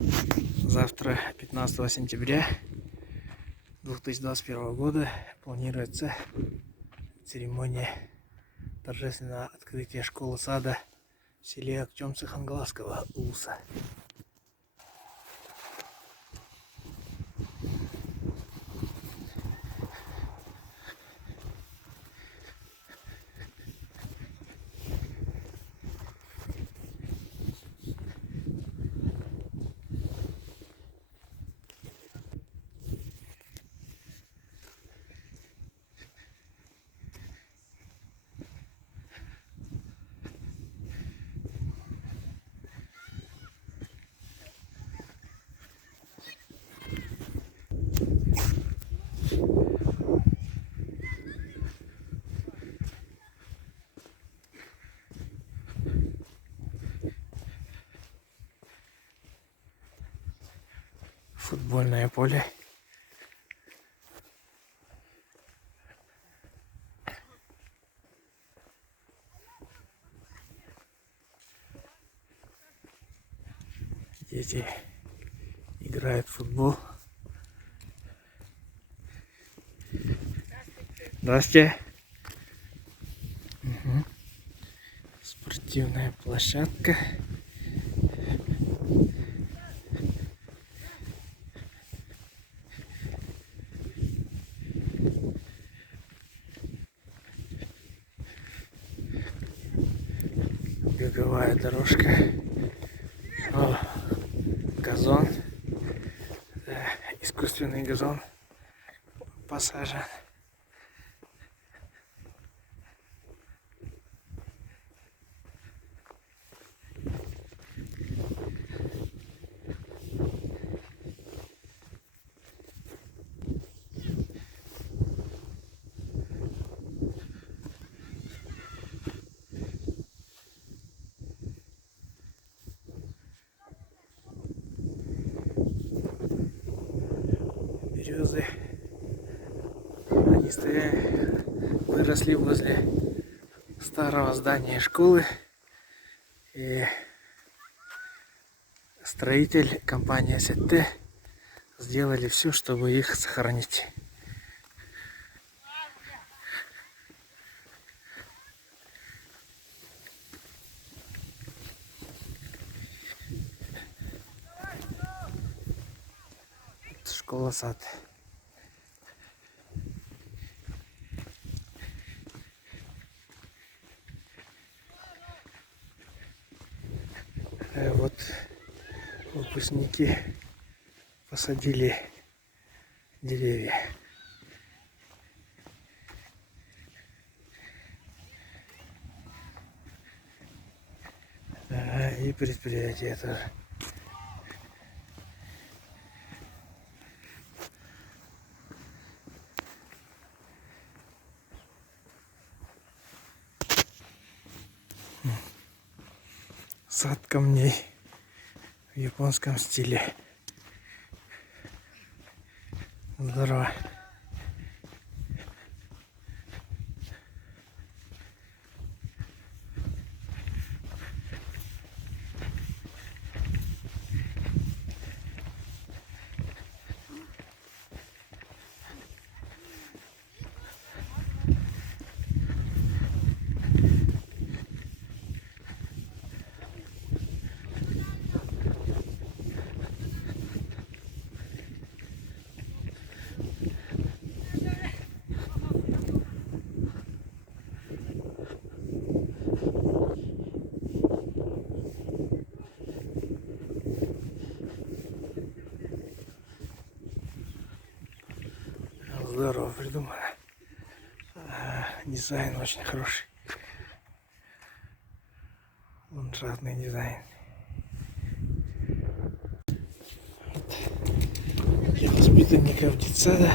Завтра, 15 сентября 2021 года, планируется церемония торжественного открытия школы-сада в селе Актемцы Хангаласского улуса. Футбольное поле. Дети играют в футбол. Здравствуйте. Спортивная площадка. Беговая дорожка. О, газон. Да, искусственный газон посажен. Березы. Они выросли возле старого здания школы. И строитель, компания СТ, сделали все, чтобы их сохранить. Школа-сад. Вот выпускники посадили деревья. И предприятие тоже. Сад камней в японском стиле. Здорово. Здорово придумано. Дизайн очень хороший. Ландшафтный дизайн. Для воспитанников детсада.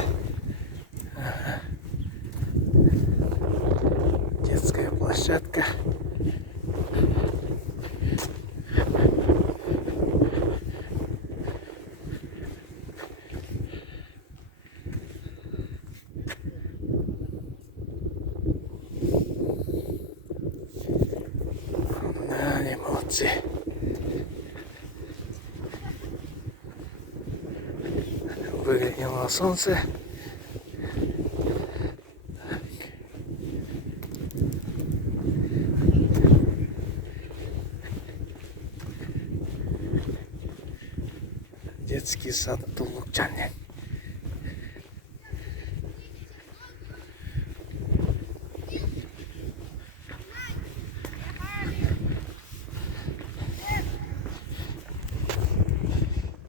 Детская площадка. Да, они молодцы. выглянуло на солнце. Детский сад Туллукчане.